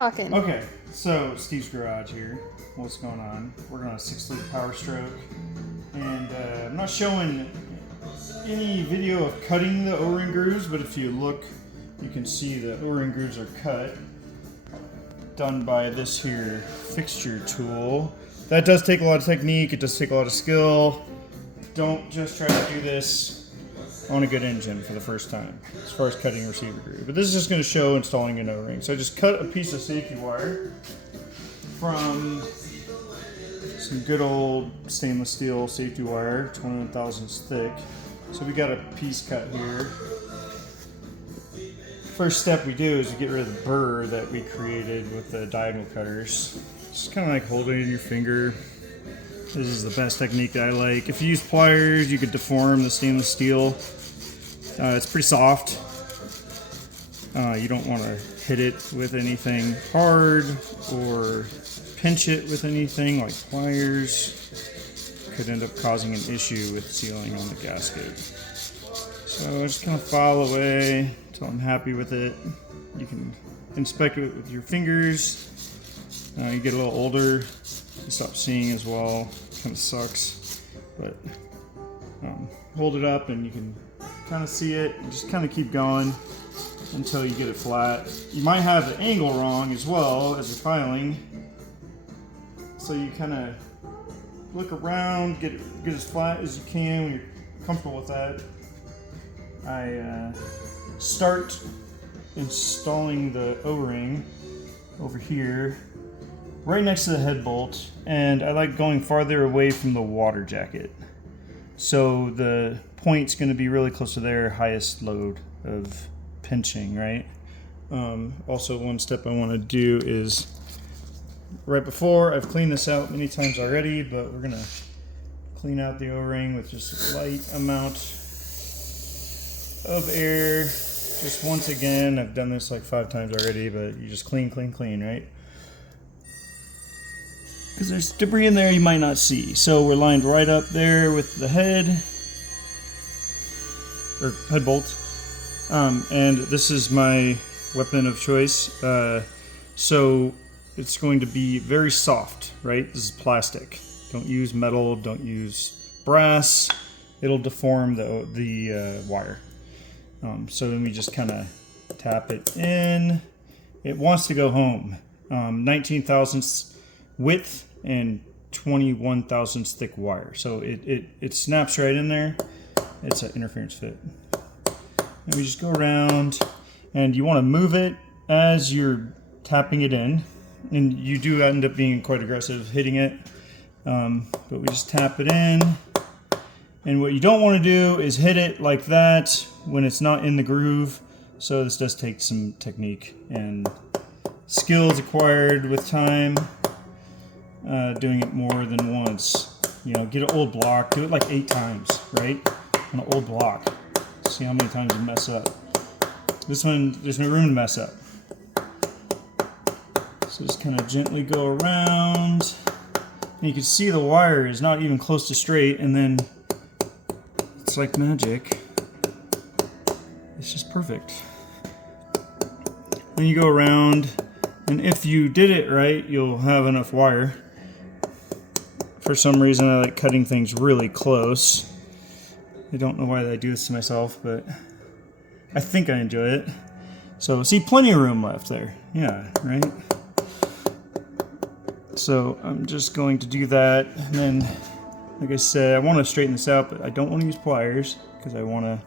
Talking. Okay, so Steve's garage here. What's going on? We're going to 6-liter power stroke, and I'm not showing any video of cutting the O-ring grooves, but if you look, you can see the O-ring grooves are cut, done by this here fixture tool. That does take a lot of technique. It does take a lot of skill. Don't just try to do this on a good engine for the first time as far as cutting a receiver groove. But this is just going to show installing an O-ring. So I just cut a piece of safety wire from some good old stainless steel safety wire, 21 thousandths thick. So we got a piece cut here. First step we do is we get rid of the burr that we created with the diagonal cutters. Just kind of like hold it in your finger. This is the best technique that I like. If you use pliers, you could deform the stainless steel. It's pretty soft. You don't want to hit it with anything hard or pinch it with anything like pliers. Could end up causing an issue with sealing on the gasket. So I just kind of file away until I'm happy with it. You can inspect it with your fingers. You get a little older, you stop seeing as well. Kind of sucks, but hold it up and you can kind of see it and just kind of keep going until you get it flat. You might have the angle wrong as well as you're filing, so you kind of look around, get as flat as you can when you're comfortable with that. I start installing the O-ring over here right next to the head bolt, and I like going farther away from the water jacket. So the point's going to be really close to their highest load of pinching, right? Also, one step I want to do is right before, I've cleaned this out many times already, but we're going to clean out the O-ring with just a light amount of air. Just once again, I've done this like 5 times already, but you just clean, right? Because there's debris in there you might not see. So we're lined right up there with the head bolt. And this is my weapon of choice. So it's going to be very soft, right? This is plastic. Don't use metal, don't use brass. It'll deform the wire. So then we just kind of tap it in. It wants to go home. 19 thousandths width and 21 thousandths thick wire. So it snaps right in there. It's an interference fit. And we just go around, and you want to move it as you're tapping it in. And you do end up being quite aggressive hitting it. But we just tap it in. And what you don't want to do is hit it like that when it's not in the groove. So this does take some technique and skills acquired with time. Doing it more than once. You know, get an old block, do it like 8 times, right? On an old block. See how many times you mess up. This one, there's no room to mess up. So just kind of gently go around. And you can see the wire is not even close to straight, and then it's like magic. It's just perfect. Then you go around, and if you did it right, you'll have enough wire. For some reason, I like cutting things really close. I don't know why I do this to myself, but I think I enjoy it. So, see, plenty of room left there. Yeah, right? So, I'm just going to do that. And then, like I said, I want to straighten this out, but I don't want to use pliers because I want to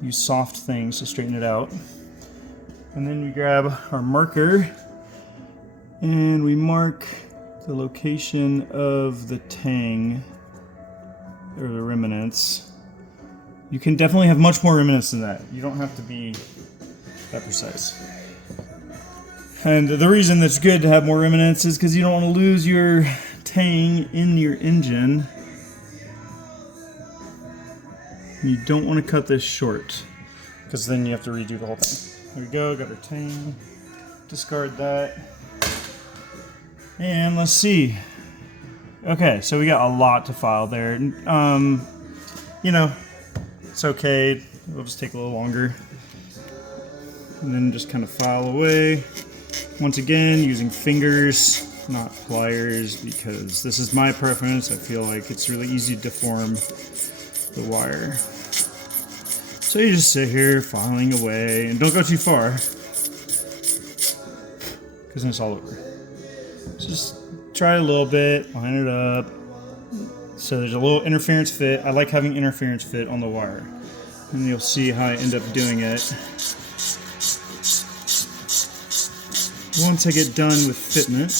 use soft things to straighten it out. And then we grab our marker and we mark the location of the tang or the remnants. You can definitely have much more remnants than that. You don't have to be that precise. And the reason that's good to have more remnants is because you don't want to lose your tang in your engine. You don't want to cut this short because then you have to redo the whole thing. There we go, got our tang. Discard that. And let's see. Okay, so we got a lot to file there. You know, it's okay. It'll just take a little longer. And then just kind of file away. Once again, using fingers, not pliers, because this is my preference. I feel like it's really easy to deform the wire. So you just sit here filing away, and don't go too far, because then it's all over. So just try a little bit, line it up. So there's a little interference fit. I like having interference fit on the wire. And you'll see how I end up doing it. Once I get done with fitting it,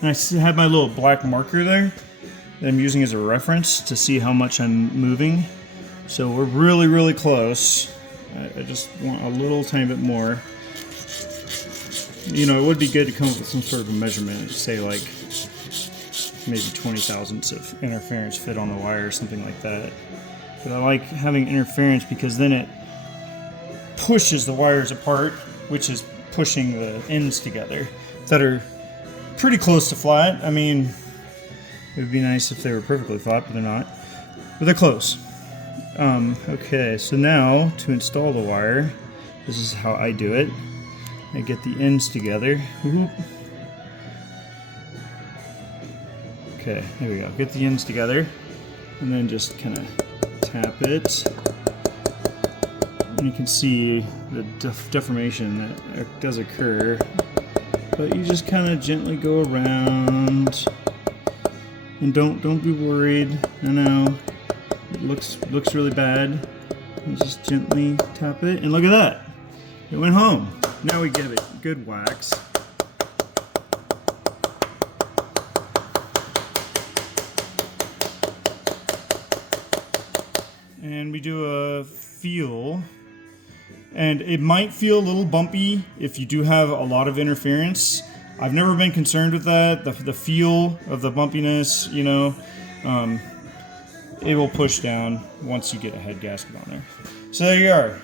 and I have my little black marker there that I'm using as a reference to see how much I'm moving. So we're really, really close. I just want a little tiny bit more. You know, it would be good to come up with some sort of a measurement, say like maybe 20 thousandths of interference fit on the wire or something like that. But I like having interference because then it pushes the wires apart, which is pushing the ends together that are pretty close to flat. I mean, it would be nice if they were perfectly flat, but they're not. But they're close. Okay, so now to install the wire, this is how I do it. I get the ends together. Whoop. Okay, there we go. Get the ends together, and then just kind of tap it. And you can see the deformation that does occur. But you just kind of gently go around, and don't be worried. No, it looks really bad. You just gently tap it, and look at that. It went home. Now we give it good wax. And we do a feel. And it might feel a little bumpy if you do have a lot of interference. I've never been concerned with that. The feel of the bumpiness, you know, it will push down once you get a head gasket on there. So there you are.